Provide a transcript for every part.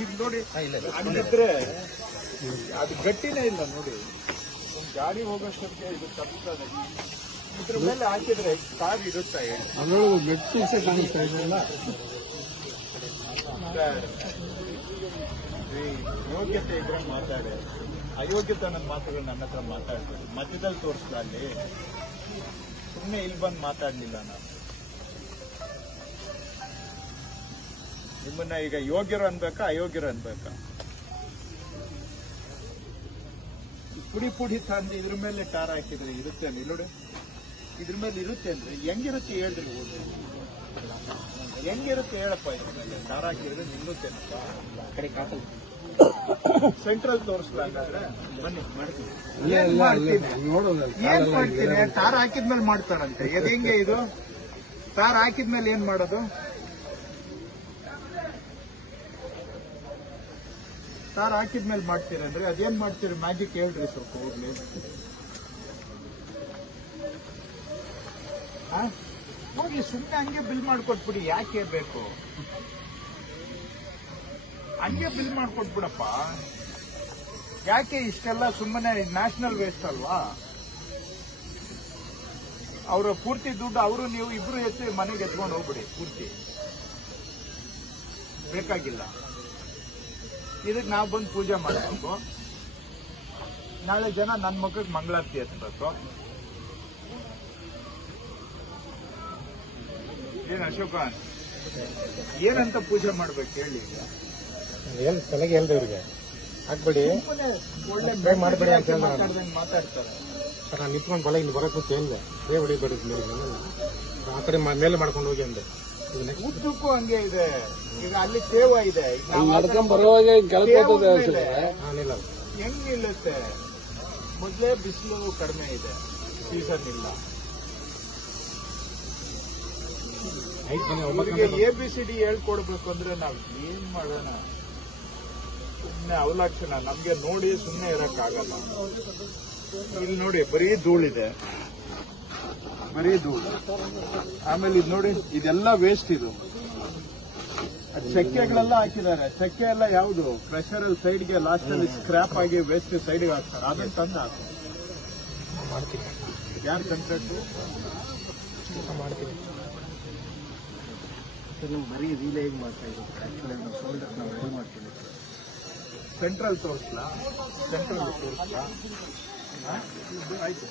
ಈಗ ನೋಡಿ ಹಂಗಿದ್ರೆ ಅದು ಗಟ್ಟಿನೇ ಇಲ್ಲ ನೋಡಿ. ಒಂದು ಗಾಡಿ ಹೋಗೋಷ್ಟಕ್ಕೆ ಇದು ತಪ್ಪಿಸ್ತದೆ. ಇದ್ರ ಮೇಲೆ ಹಾಕಿದ್ರೆ ಕಾರ್ ಇರುತ್ತಾ ಹೇಳಿ? ಅದರೊಳಗೆ ಮೆಟ್ಸೆ ಕಾಣಿಸ್ತಾ ಇದೆಯಲ್ಲ. ಯೋಗ್ಯತೆ ಇದ್ರೆ ಮಾತಾಡಿ, ಅಯೋಗ್ಯತೆ ನನ್ನ ಮಾತುಗಳು ನನ್ನ ಹತ್ರ ಮಾತಾಡ್ತಾರೆ. ಮಧ್ಯದಲ್ಲಿ ತೋರಿಸ್ಲ ಅಲ್ಲಿ ಸುಮ್ಮನೆ ಇಲ್ಲಿ ಬಂದು ಮಾತಾಡ್ಲಿಲ್ಲ ನಾನು. ನಿಮ್ಮನ್ನ ಈಗ ಯೋಗ್ಯರು ಅನ್ಬೇಕಾ ಅಯೋಗ್ಯರು ಅನ್ಬೇಕಾ? ಪುಡಿ ಪುಡಿ ತಂದು ಇದ್ರ ಮೇಲೆ ಟಾರ್ ಹಾಕಿದ್ರೆ ಇರುತ್ತೆ ನೋಡಿ. ಇದ್ರ ಮೇಲೆ ಇರುತ್ತೆ ಅಂದ್ರೆ ಹೆಂಗಿರುತ್ತೆ ಹೇಳಿದ್ರಿ? ಹೆಂಗಿರುತ್ತೆ ಹೇಳಪ್ಪ. ಇದ್ರ ಮೇಲೆ ಟಾರ್ ಹಾಕಿದ್ರೆ ನಿಲ್ಲುತ್ತೇನಪ್ಪ. ಕಡೆ ಕಾಕಲ್ ಸೆಂಟ್ರಲ್ ತೋರಿಸ್ಲಾಗಾದ್ರೆ ಬನ್ನಿ ಮಾಡ್ತೀನಿ. ಏನ್ ಮಾಡ್ತೀನಿ? ಟಾರ್ ಹಾಕಿದ್ಮೇಲೆ ಮಾಡ್ತಾರಂತೆ. ಇದು ಹೆಂಗೆ ಇದು? ಟಾರ್ ಹಾಕಿದ್ಮೇಲೆ ಏನ್ ಮಾಡೋದು? ಟಾರ್ ಹಾಕಿದ್ಮೇಲೆ ಮಾಡ್ತೀರಿ ಅಂದ್ರೆ ಅದೇನ್ ಮಾಡ್ತೀರಿ? ಮ್ಯಾಜಿಕ್ ಹೇಳ್ರಿ ಸ್ವಲ್ಪ ಹೋಗ್ಲಿ. ಹೋಗಿ ಸುಮ್ಮನೆ ಹಂಗೆ ಬಿಲ್ ಮಾಡ್ಕೊಟ್ಬಿಡಿ. ಯಾಕೆ ಬೇಕು? ಹಂಗೆ ಬಿಲ್ ಮಾಡ್ಕೊಟ್ಬಿಡಪ್ಪ. ಯಾಕೆ ಇಷ್ಟೆಲ್ಲ ಸುಮ್ಮನೆ? ನ್ಯಾಷನಲ್ ವೇಸ್ಟ್ ಅಲ್ವಾ? ಅವರ ಪೂರ್ತಿ ದುಡ್ಡು ಅವರು ನೀವು ಇಬ್ರು ಎತ್ತಿ ಮನೆಗೆ ಎತ್ಕೊಂಡು ಹೋಗ್ಬಿಡಿ. ಪೂರ್ತಿ ಬೇಕಾಗಿಲ್ಲ. ಇದಕ್ಕೆ ನಾವು ಬಂದು ಪೂಜೆ ಮಾಡಬೇಕು. ನಾಳೆ ಜನ ನನ್ನ ಮಕ್ಕಳಿಗೆ ಮಂಗಳಾರತಿ ಎತ್ತಬೇಕು. ಏನ್ ಅಶೋಕ, ಏನಂತ ಪೂಜೆ ಮಾಡ್ಬೇಕು ಹೇಳಿ? ಏನ್ ತಲೆಗೆ ಹೇಳ್ದೆ ಇವ್ರಿಗೆ ಹಾಕ್ಬೇಡಿ, ಒಳ್ಳೆ ಮಾಡಬೇಡಿ ಅಂತ ಮಾತಾಡ್ತಾರೆ. ನಾನು ನಿಂತ್ಕೊಂಡು ಬಲ ಇಲ್ಲಿ ಬರಕ್ಕೆ ಹೇಳಿದೆ. ಬೇ ಹೊಡಿಬೇಡಿ, ಆ ಕಡೆ ಮೇಲೆ ಮಾಡ್ಕೊಂಡು ಹೋಗಿ ಅಂದೆ. ಉದ್ದಕ್ಕೂ ಹಂಗೆ ಇದೆ. ಈಗ ಅಲ್ಲಿ ಸೇವ ಇದೆ. ನಡ್ಕೊಂಡ್ ಬರುವಾಗ ಹೆಂಗ್ ನಿಲ್ಲುತ್ತೆ? ಮೊದಲೇ ಬಿಸಿಲು ಕಡಿಮೆ ಇದೆ, ಸೀಸನ್ ಇಲ್ಲ. ABCD ಹೇಳ್ಕೊಡ್ಬೇಕು ಅಂದ್ರೆ ನಾವ್ ಏನ್ ಮಾಡೋಣ? ಸುಮ್ನೆ ಅವಲಕ್ಷಣ. ನಮ್ಗೆ ನೋಡಿ ಸುಮ್ನೆ ಇರಕ್ಕಾಗಲ್ಲ. ಇಲ್ಲಿ ನೋಡಿ ಬರೀ ಧೂಳಿದೆ, ಬರೀ ಧೂಳು. ಆಮೇಲೆ ಇದು ನೋಡಿ, ಇದೆಲ್ಲ ವೇಸ್ಟ್. ಇದು ಚಕ್ಕೆಗಳೆಲ್ಲ ಹಾಕಿದ್ದಾರೆ. ಚಕ್ಕೆ ಎಲ್ಲ ಯಾವುದು? ಕ್ರಷರ್ ಅಲ್ಲಿ ಸೈಡ್ಗೆ ಲಾಸ್ಟ್ ಅಲ್ಲಿ ಸ್ಕ್ರಾಪ್ ಆಗಿ ವೇಸ್ಟ್ ಸೈಡ್ಗೆ ಹಾಕ್ತಾರೆ. ಅದನ್ನ ತಂದು ಹಾಕ್ತಾರೆ. ಯಾರು ಕಾಂಟ್ರಾಕ್ಟ್ ಮಾಡ್ತೀವಿ? ಬರೀ ರೀಲೇ ಹೇಗೆ ಮಾಡ್ತಾ ಇದ್ದೀವಿ? ಶೋಲ್ಡರ್ ನಾವು ರೆಡಿ ಮಾಡ್ತೀವಿ. ಸೆಂಟ್ರಲ್ ತೋರಿಸ್ಲಾ? ಸೆಂಟ್ರಲ್ ತೋರಿಸ್ಲಾ? ಆಯ್ತು.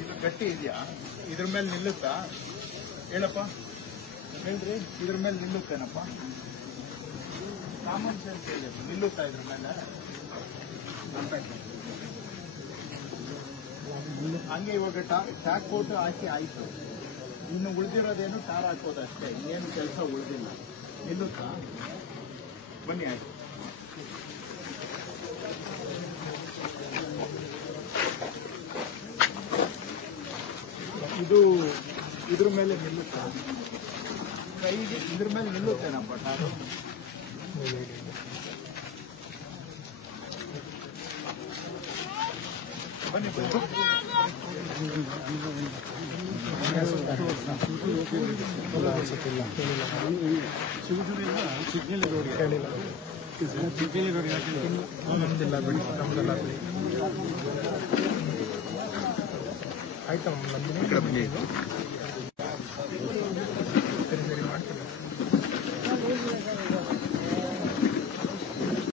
ಇದು ಗಟ್ಟಿ ಇದೆಯಾ? ಇದ್ರ ಮೇಲೆ ನಿಲ್ಲುತ್ತಾ ಹೇಳಪ್ಪ? ಹೇಳ್ರಿ, ಇದ್ರ ಮೇಲೆ ನಿಲ್ಲುತ್ತೇನಪ್ಪ? ಕಾಮನ್ ಸೆನ್ಸ್ ಹೇಳಿ, ನಿಲ್ಲುತ್ತಾ ಇದ್ರ ಮೇಲೆ? ಹಂಗೆ ಇವಾಗ ಟ್ಯಾಕ್ ಕೋಟ್ ಹಾಕಿ ಆಯ್ತು. ಇನ್ನು ಉಳಿದಿರೋದೇನು ಟಾರ್ ಹಾಕೋದಷ್ಟೇ, ಇನ್ನೇನು ಕೆಲಸ ಉಳಿದಿಲ್ಲ. ನಿಲ್ಲುತ್ತಾ? ಬನ್ನಿ ಆಯ್ತು. ಇದು ಇದ್ರ ಮೇಲೆ ನಿಲ್ಲುತ್ತಾ? ಕೈಗೆ ಇದ್ರ ಮೇಲೆ ನಿಲ್ಲುತ್ತೇನಪ್ಪ ಟಾರು? ಬನ್ನಿ ಚಿಕ್ಕಲಿ ರೋಡ್ ಹೇಳಿಲ್ಲ. ಚಿಕ್ಕಲಿ ರೋಡ್ ನಮ್ದಿಲ್ಲ ಬಿಡಿ, ನಮ್ದೆಲ್ಲ ಬಿಡಿ. ಆಯ್ತಮ್ಮ, ನಮ್ದು